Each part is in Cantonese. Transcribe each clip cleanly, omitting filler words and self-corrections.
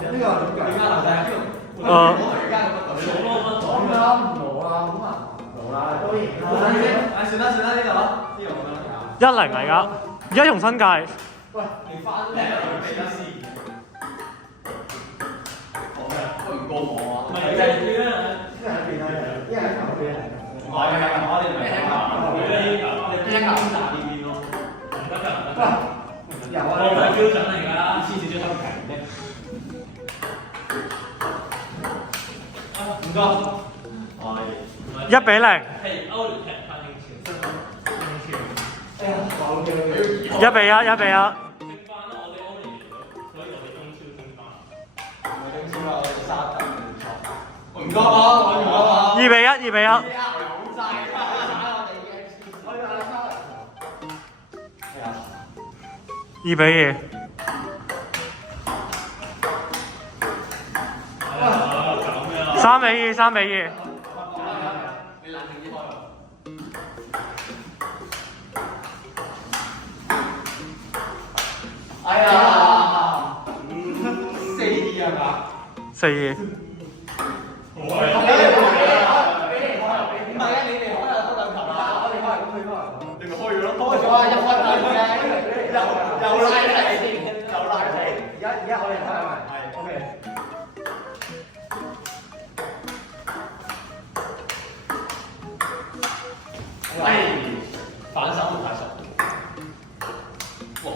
呢個點解男仔喺邊度？而家咁樣數咯，講啦，冇啊，咁啊，冇啦，都贏啦。算啦，呢度啦，呢度咁樣。1-0嚟㗎，而家用新界。喂，你翻嚟啊？俾一試。好嘅，都唔過我啊。唔係你喺邊啊？一人喺邊啊？一人喺頭邊啊？唔係啊，我哋唔係喺頭邊，我哋邊一間站呢邊咯。唔得㗎，唔得。有啊，我係標準嚟㗎啦，黐線最偷平啫。唔該。係。1-0。係歐聯踢翻英超。哎呀，好嘅。1-1。升班啦，我哋歐聯贏到，所以我哋中超升班。唔係中超啦，我哋沙特唔錯。唔該啊，我唔該啊。2-1。有晒啦，我哋嘅沙特。係啊。2-2。3-2。你冷靜啲開喎。哎呀，4-2係嘛4-2。唔係啊，你哋開就開兩球啦，我哋開咁佢開。你咪開咗咯。開咗啊，一開兩嘅，又拉你，又拉你。而家我哋開係咪？係 ，OK。哎，反手唔太熟。哇！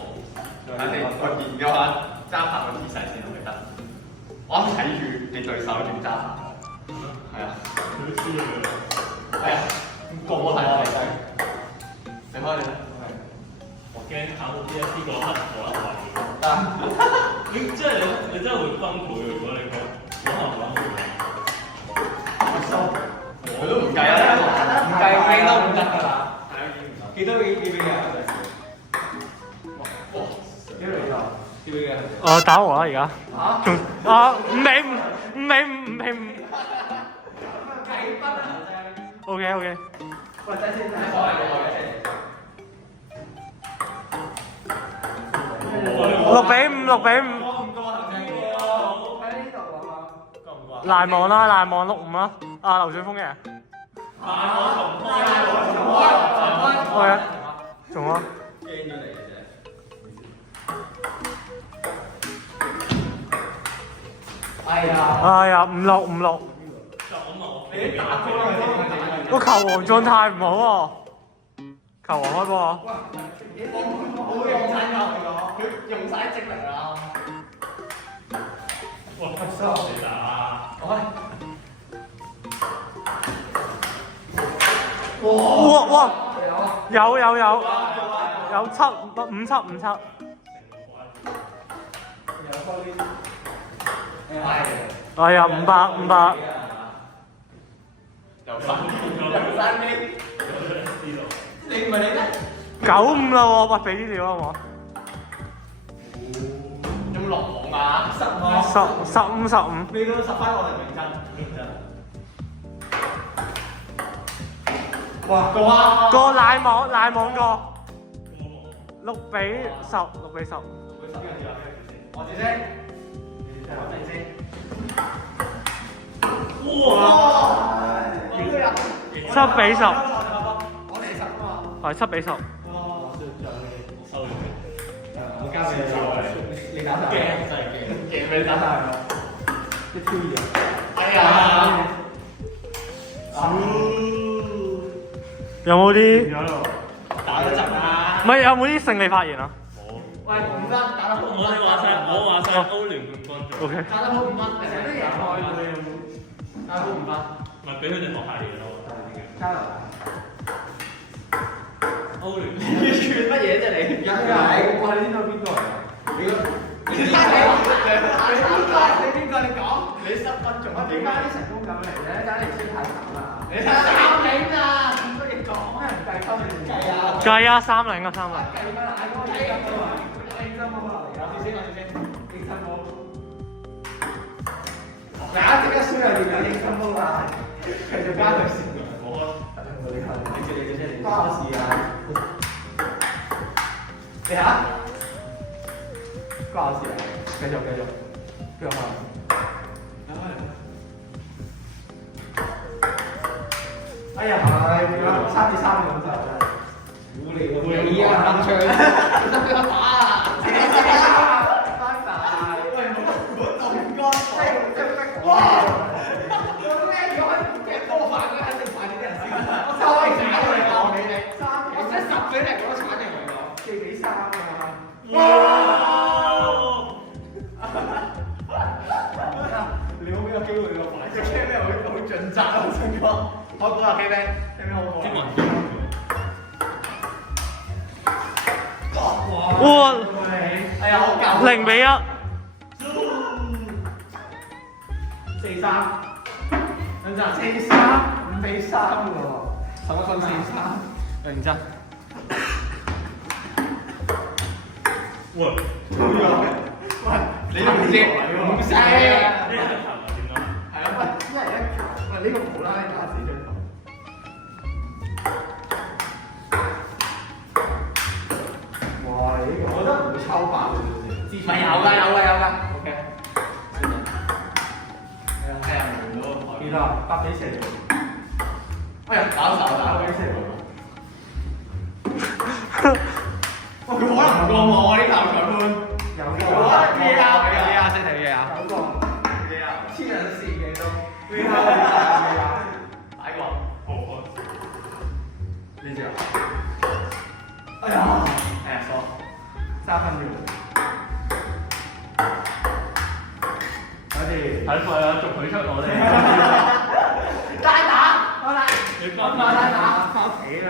肯定我研究下揸拍個姿勢先係咪得？我睇住你對手點揸拍。係啊。係啊。個我睇我嚟計。你開你啦。我驚考到 DSE 嗰刻冇得玩。得。你真係會崩潰喎！如果你講冇得玩。佢都唔計啦，唔計幾多唔得㗎啦。係啊，幾多幾俾嘅？哇！幾多幾多？幾俾嘅？打和啦而家。嚇5-5。計分啊OK。喂，等先，睇我嚟嘅6-5。過唔過頭先？喺呢度啊嘛。過唔過？難忘啦6-5啦。劉俊峰嘅。係啊，仲啊。驚咗你嘅啫。哎呀5-6。你打波啦，個球王狀態唔好喎。球王開波啊！好用晒㗎，佢用晒精力啦。哇！收你打。哇！有5-7。哎呀500。又3邊，你唔係你咩9-5啦喎，喂俾啲料啊我。有冇落網啊15-15。未到10分我哋認真。哇！過啊！個賴網個。6-10。我自己。哇！7-10。我哋10啊嘛。係7-10。收咗。我交俾你打曬。驚真係驚俾你打曬係嘛？一挑二。哎呀！有冇啲？打咗陣啊！唔係有冇啲勝利發言啊？喂，5分打得好5分。我話晒歐聯冠軍。OK。打得好5分，成日都贏開嘅。打得好5分。咪俾佢哋學下嘢咯。加油！歐聯。你串乜嘢啫你？有㗎，我係知道邊個嚟㗎？你邊個？你講？你10分鐘。我點解啲成功咁嚟咧？真係輸太慘啦！你睇3-0啊！咁多嘢講，咩唔計分？你唔計啊？計啊3-0。計分啊！嗌我計咁多啊！認真冇落嚟㗎。我先。認真冇。嗱，即刻輸又要認真冇啦！繼續加佢先。我巴士啊！你嚇？關我事啊！繼續。邊個開？哎呀，係3比3咁就真係。你啊，林翔，你得俾我打啊！拜拜。喂，冇動歌，哇！咁咩？如果踢波飯嗰啲，肯定快啲啲人先。我3比3嚟講俾你，我真係10比0嗰個產嚟講，4比3啊！你好有機會喎，隻 K 咩好盡責啊！我想講，我估下 K 咩 ？K 咩好唔好？哇！哎呀，好舊。0比1。4-3，等陣4-3，5比3喎，10分4-3，認真。喂，喂，你都唔知，唔識。呢人球啊點啊？係啊，喂，一人一球，喂，呢個唔好啦，你打死張球。哇！呢個我覺得唔會抽爆嘅啫，唔係有㗎。OK。係啊，幾多？8比4。哎呀，打8比4喎。哇！佢可能唔過我啊！呢球裁判。有個。VAR 識睇 VAR。有個。VAR。黐人線嘅都。VAR。打過。好。呢隻。哎呀！錯，3分嘅。睇快啊！逐佢出我哋。單打，好啦，你單打，翻屋企啦。